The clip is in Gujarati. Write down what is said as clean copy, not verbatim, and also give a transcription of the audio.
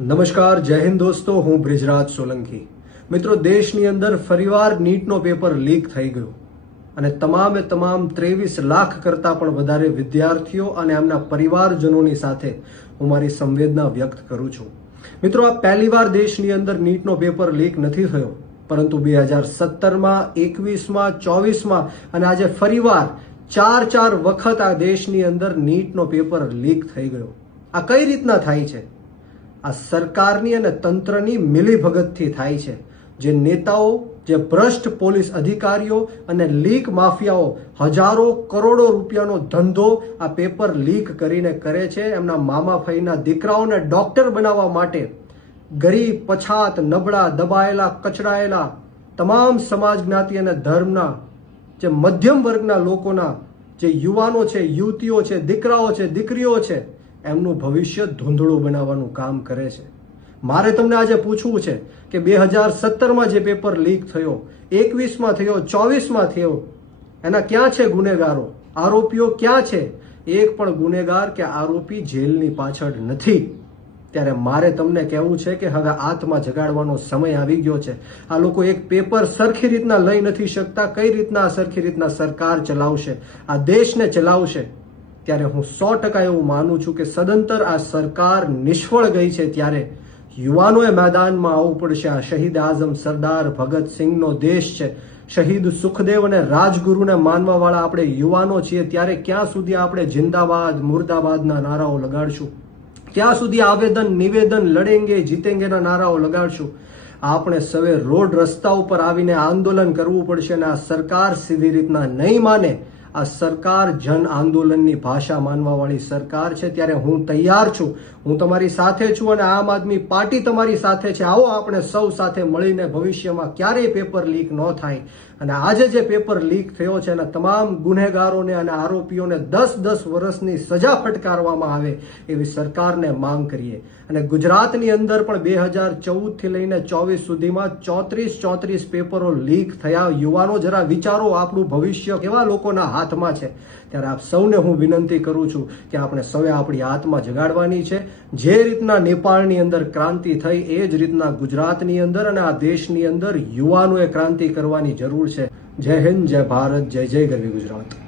નમસ્કાર, જય હિન્દ દોસ્તો, હું બ્રિજરાજ સોલંકી. મિત્રો, દેશની અંદર ફરીવાર નીટનો પેપર લીક થઈ ગયો અને તમામે તમામ 23 લાખ કરતાં પણ વધારે વિદ્યાર્થીઓ અને એમના પરિવારજનોની સાથે હું મારી સંવેદના વ્યક્ત કરું છું. મિત્રો, આ પહેલીવાર દેશની અંદર નીટનો પેપર લીક નથી થયો, પરંતુ 2017માં, 21માં, 24માં અને આજે ફરીવાર ચાર વખત આ દેશની અંદર નીટનો પેપર લીક થઈ ગયો. આ કઈ રીતના થાય છે? આ સરકારની અને તંત્રની મિલીભગતથી થાય છે. જે નેતાઓ, જે ભ્રષ્ટ પોલીસ અધિકારીઓ અને લીક માફિયાઓ હજારો કરોડો રૂપિયાનો ધંધો આ પેપર લીક કરીને કરે છે. એમના મામા ફઈના દીકરાઓને ડોક્ટર બનાવવા માટે ગરીબ, પછાત, નબળા, દબાયેલા, કચડાયેલા તમામ સમાજ, જ્ઞાતિ અને ધર્મના જે મધ્યમ વર્ગના લોકોના જે યુવાનો છે, યુવતીઓ છે, દીકરાઓ છે, દીકરીઓ છે, એમનું ભવિષ્ય ધૂંધળું બનાવવાનું કામ કરે છે. મારે તમને આજે પૂછવું છે કે 2017માં જે પેપર લીક થયો, 21માં થયો, 24માં થયો, એના ક્યાં છે ગુનેગારો? આરોપીઓ ક્યાં છે? એક પણ ગુનેગાર કે આરોપી જેલની પાછળ નથી. ત્યારે મારે તમને કહેવું છે કે હવે આત્મા જગાડવાનો સમય આવી ગયો છે. આ લોકો એક પેપર સરખી રીતના લઈ નથી શકતા. કઈ રીતના સરખી રીતના સરકાર ચલાવશે, આ દેશને ચલાવશે? ત્યારે હું 100% એવું માનું છું કે સદંતર આ સરકાર નિષ્ફળ ગઈ છે. ત્યારે યુવાનોએ મેદાનમાં આવવું પડશે. આ શહીદ આઝમ સરદાર ભગતસિંહનો દેશ છે. શહીદ સુખદેવ અને રાજગુરુને માનવાવાળા આપણે યુવાનો છીએ. ત્યારે ક્યાં સુધી આપણે જિંદાબાદ, મુર્દાબાદના નારાઓ લગાડશું? ક્યાં સુધી આવેદન, નિવેદન, લડેંગે જીતેંગેના નારાઓ લગાડશું? આપણે સવે રોડ રસ્તા ઉપર આવીને આંદોલન કરવું પડશે. અને આ સરકાર સીધી રીતના નહીં માને. આ સરકાર જન આંદોલનની ભાષા માનવાવાળી સરકાર છે. ત્યારે હું તૈયાર છું, હું તમારી સાથે છું અને આમ આદમી પાર્ટી તમારી સાથે છે. આવો આપણે સૌ સાથે મળીને ભવિષ્યમાં ક્યારેય પેપર લીક ન થાય અને આજે જે પેપર લીક થયો છે એના તમામ ગુનેગારોને અને આરોપીઓને 10-10 વર્ષની સજા ફટકારવામાં આવે એવી સરકારને માંગ કરીએ. અને ગુજરાતની અંદર પણ 2014થી લઈને 24 સુધીમાં 34 પેપરો લીક થયા. યુવાનો, જરા વિચારો, આપણું ભવિષ્ય કેવા લોકોના હાથમાં છે. ત્યારે આપ સૌને હું વિનંતી કરું છું કે આપણે સૌએ આપણી આત્મા જગાડવાની છે. જે રીતના નેપાળની અંદર ક્રાંતિ થઈ એ જ રીતના ગુજરાતની અંદર અને આ દેશની અંદર યુવાનોએ ક્રાંતિ કરવાની જરૂર છે. જય હિન્દ, જય ભારત, જય જય ગરવી ગુજરાત.